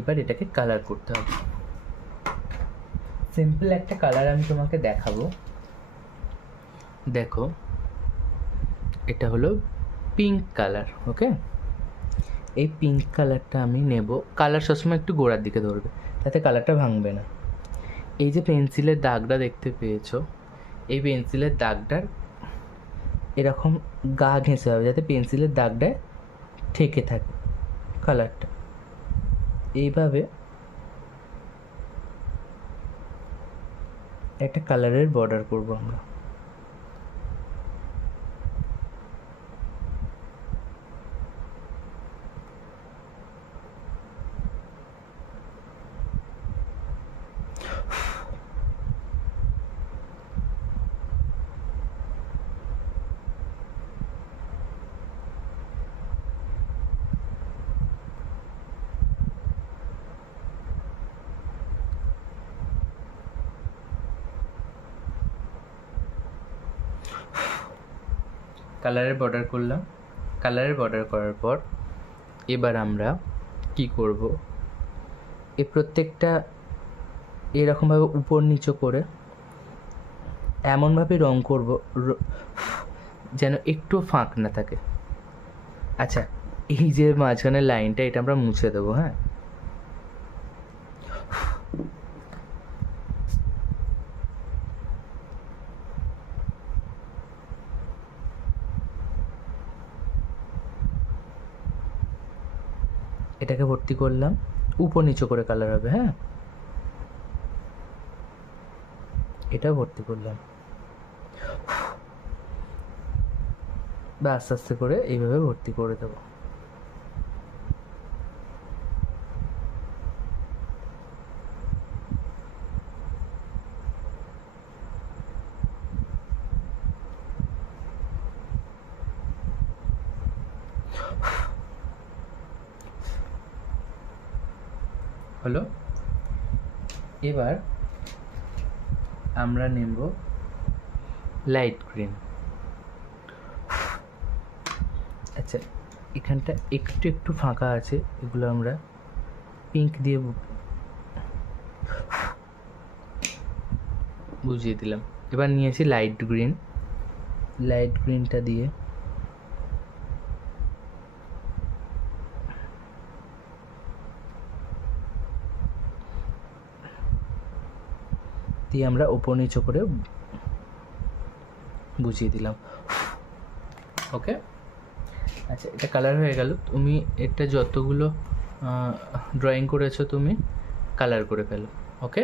এবার এটাকে কালার করতে হবে। সিম্পল একটা কালার আমি তোমাকে দেখাবো। দেখো, এটা হলো পিঙ্ক কালার। ওকে, এই পিঙ্ক কালারটা আমি নেব। কালার সবসময় একটু গোড়ার দিকে ধরবে, যাতে কালারটা ভাঙবে না। এই যে পেন্সিলের দাগটা দেখতে পেয়েছো, এই পেন্সিলের দাগটার এরকম গা ঘেঁষে হবে, যাতে পেন্সিলের দাগটায় ঠেকে থাকে কালারটা। এইভাবে একটা কালারের বর্ডার করব আমরা। কালারের বর্ডার করলাম। কালারের বর্ডার করার পর এবার আমরা কি করব, এই প্রত্যেকটা এরকমভাবে উপর নিচু করে এমনভাবে রং করব যেন একটু ফাঁক না থাকে। আচ্ছা, এই যে মাঝখানের লাইনটা, এটা আমরা মুছে দেবো। হ্যাঁ, এটাকে ভর্তি করলাম, উপর নিচু করে কালার হবে। হ্যাঁ, এটা ভর্তি করলাম, বা আস্তে আস্তে করে এইভাবে ভর্তি করে দেবো। হলো, এবার আমরা নেব লাইট গ্রিন। আচ্ছা, এখানটা একটু একটু ফাঁকা আছে, এগুলো আমরা পিঙ্ক দিয়ে বুঝিয়ে দিলাম। এবার নিয়েছি লাইট গ্রিন। লাইট গ্রিনটা দিয়ে আমরা উপর নিচু করে বুঝিয়ে দিলাম। ওকে, আচ্ছা, এটা কালার হয়ে গেল। তুমি এটা যতগুলো ড্রয়িং করেছো তুমি কালার করে ফেলো। ওকে।